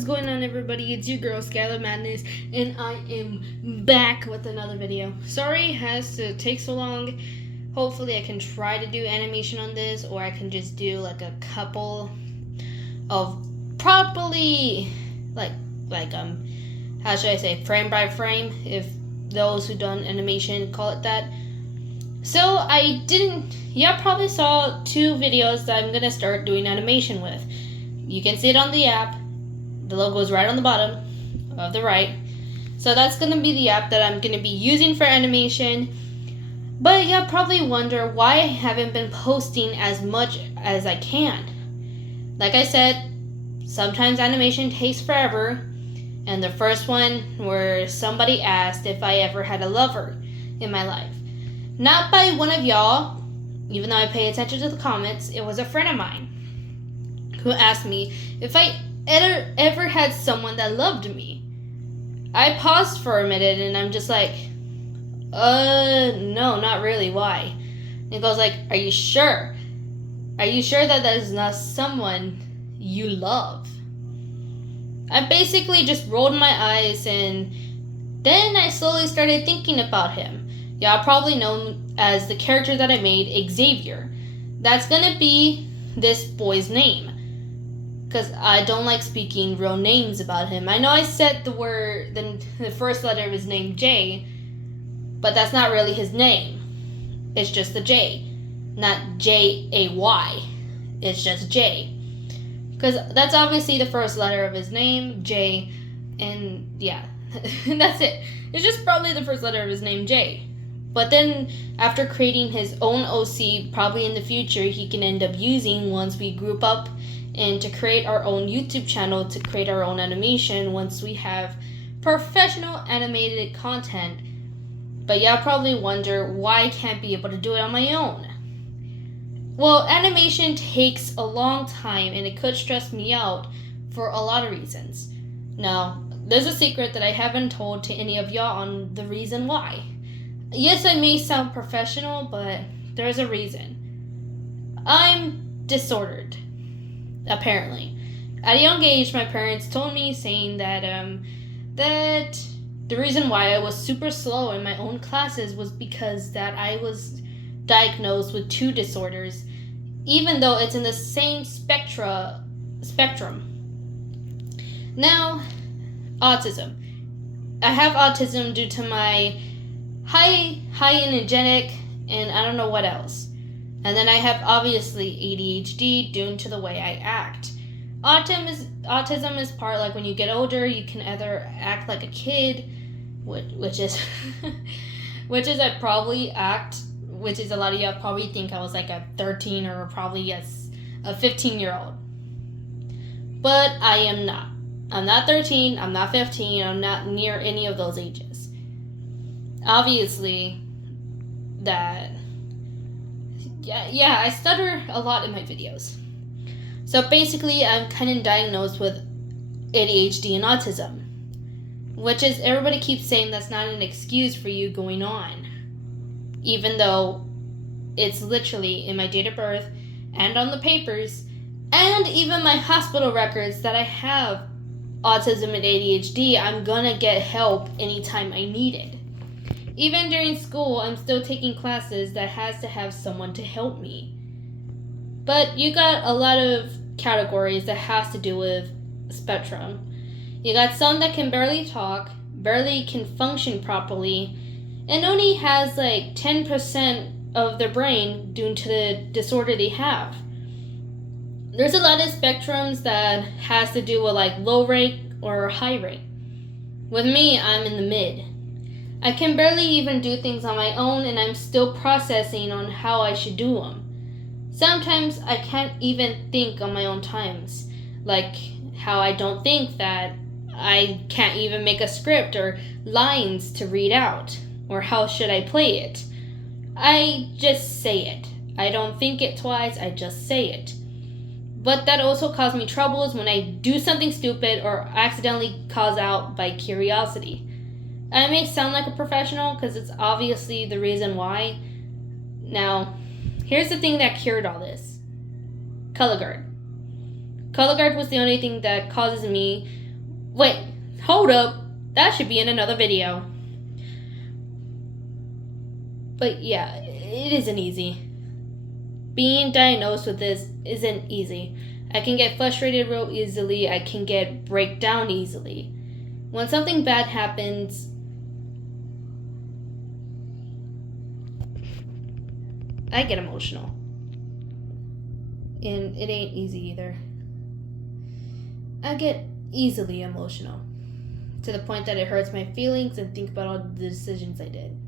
what's going on, everybody? It's your girl Skylar Madness, and I am back with another video. Sorry it has to take so long. Hopefully I can try to do animation on this, or I can just do like a couple of properly how should I say, frame by frame, if those who done animation call it that. So y'all probably saw 2 videos that I'm gonna start doing animation with. You can see it on the app. The logo is right on the bottom of the right. So that's going to be the app that I'm going to be using for animation. But you'll probably wonder why I haven't been posting as much as I can. Like I said, sometimes animation takes forever. And the first one where somebody asked if I ever had a lover in my life. Not by one of y'all, even though I pay attention to the comments. It was a friend of mine who asked me if I ever had someone that loved me. I paused for a minute and I'm just like, no, not really. Why? And he goes like, are you sure? Are you sure that is not someone you love? I basically just rolled my eyes, and then I slowly started thinking about him. Y'all probably know him as the character that I made, Xavier. That's gonna be this boy's name, because I don't like speaking real names about him. I know I said the first letter of his name, J, but that's not really his name. It's just the J, not J-A-Y. It's just J. Because that's obviously the first letter of his name, J, and yeah, that's it. It's just probably the first letter of his name, J. But then, after creating his own OC, probably in the future, he can end up using once we group up and to create our own YouTube channel, to create our own animation once we have professional animated content. But y'all probably wonder why I can't be able to do it on my own. Well, animation takes a long time, and it could stress me out for a lot of reasons. Now, there's a secret that I haven't told to any of y'all on the reason why. Yes, I may sound professional, but there's a reason. I'm disordered. Apparently. At a young age, my parents told me, saying that the reason why I was super slow in my own classes was because that I was diagnosed with 2 disorders, even though it's in the same spectrum. Now, autism. I have autism due to my high energetic, and I don't know what else. And then I have obviously ADHD due to the way I act. Autism is part like when you get older, you can either act like a kid, which is I probably act, which is a lot of y'all probably think I was like a 13 or probably a 15-year-old. But I am not. I'm not 13, I'm not 15, I'm not near any of those ages. Obviously, I stutter a lot in my videos. So basically, I'm kind of diagnosed with ADHD and autism, which is, everybody keeps saying that's not an excuse for you going on, even though it's literally in my date of birth and on the papers and even my hospital records that I have autism and ADHD. I'm gonna get help anytime I need it. Even during school, I'm still taking classes that has to have someone to help me. But you got a lot of categories that has to do with spectrum. You got some that can barely talk, barely can function properly, and only has like 10% of their brain due to the disorder they have. There's a lot of spectrums that has to do with like low rate or high rate. With me, I'm in the mid. I can barely even do things on my own, and I'm still processing on how I should do them. Sometimes I can't even think on my own times, like how I don't think that I can't even make a script or lines to read out, or how should I play it. I just say it. I don't think it twice, I just say it. But that also caused me troubles when I do something stupid or accidentally cause out by curiosity. I may sound like a professional because it's obviously the reason why. Now, here's the thing that cured all this. Color guard. Color guard was the only thing that causes me Wait, hold up. That should be in another video. But yeah, it isn't easy. Being diagnosed with this isn't easy. I can get frustrated real easily. I can break down easily. When something bad happens, I get emotional. And it ain't easy either. I get easily emotional to the point that it hurts my feelings and think about all the decisions I did,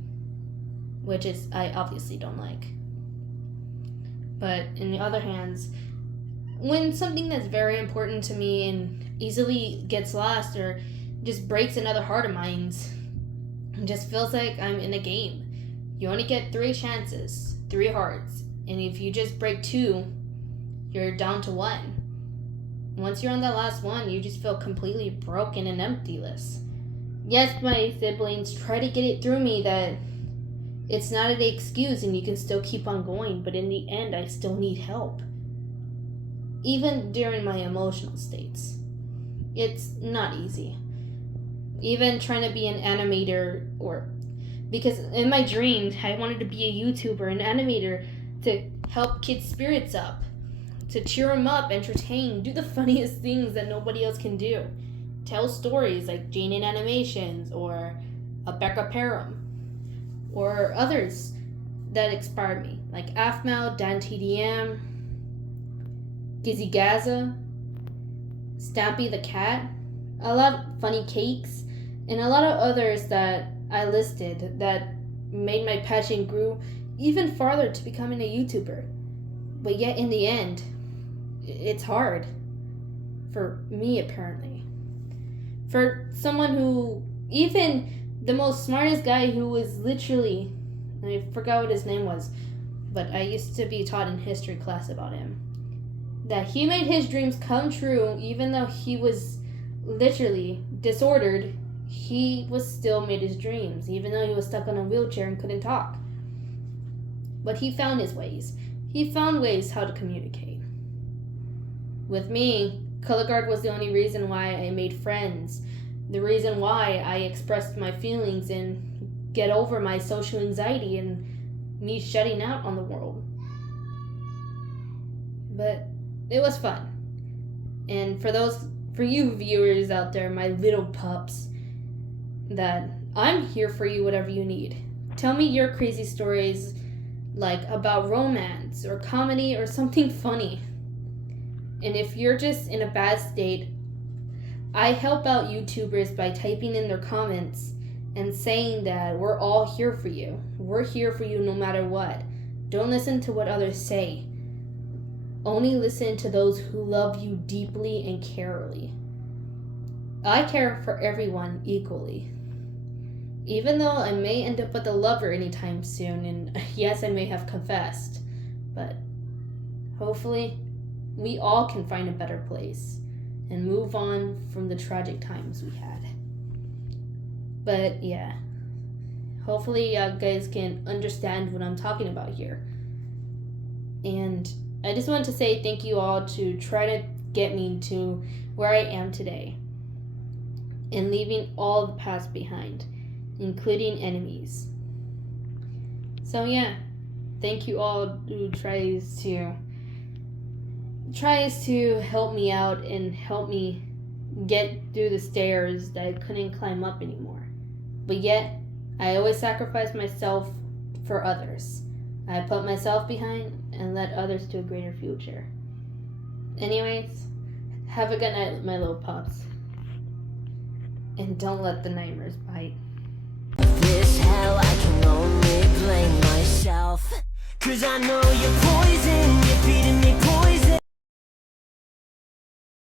which is I obviously don't like. But in the other hands, when something that's very important to me and easily gets lost or just breaks another heart of mine, it just feels like I'm in a game. You only get 3 chances, 3 hearts, and if you just break 2, you're down to 1. Once you're on that last one, you just feel completely broken and emptyless. Yes, my siblings try to get it through me that it's not an excuse and you can still keep on going, but in the end, I still need help. Even during my emotional states. It's not easy. Even trying to be an animator because in my dreams, I wanted to be a YouTuber, an animator to help kids' spirits up, to cheer them up, entertain, do the funniest things that nobody else can do. Tell stories like Jane in Animations or Becca Param or others that inspired me, like Afmal, Dan TDM, Gizzy Gaza, Stampy the Cat, a lot of funny cakes, and a lot of others that I listed that made my passion grew even farther to becoming a YouTuber. But yet in the end, it's hard. For me, apparently. For someone who, even the most smartest guy who was literally, I forgot what his name was, but I used to be taught in history class about him, that he made his dreams come true even though he was literally disordered. He was still made his dreams, even though he was stuck on a wheelchair and couldn't talk. But he found his ways. He found ways how to communicate. With me, color guard was the only reason why I made friends, the reason why I expressed my feelings and get over my social anxiety and me shutting out on the world. But it was fun. And for you viewers out there, my little pups, that I'm here for you, whatever you need. Tell me your crazy stories, like about romance or comedy or something funny. And if you're just in a bad state, I help out YouTubers by typing in their comments and saying that we're all here for you. We're here for you no matter what. Don't listen to what others say. Only listen to those who love you deeply and carefully. I care for everyone equally. Even though I may end up with a lover anytime soon, and yes, I may have confessed, but hopefully we all can find a better place and move on from the tragic times we had. But yeah, hopefully you guys can understand what I'm talking about here. And I just want to say thank you all to try to get me to where I am today and leaving all the past behind, including enemies. So yeah, thank you all who tries to help me out and help me get through the stairs that I couldn't climb up anymore. But yet, I always sacrifice myself for others. I put myself behind and let others to a greater future. Anyways, have a good night, my little pups. And don't let the nightmares bite. This hell I can only blame myself, 'cause I know you're poison.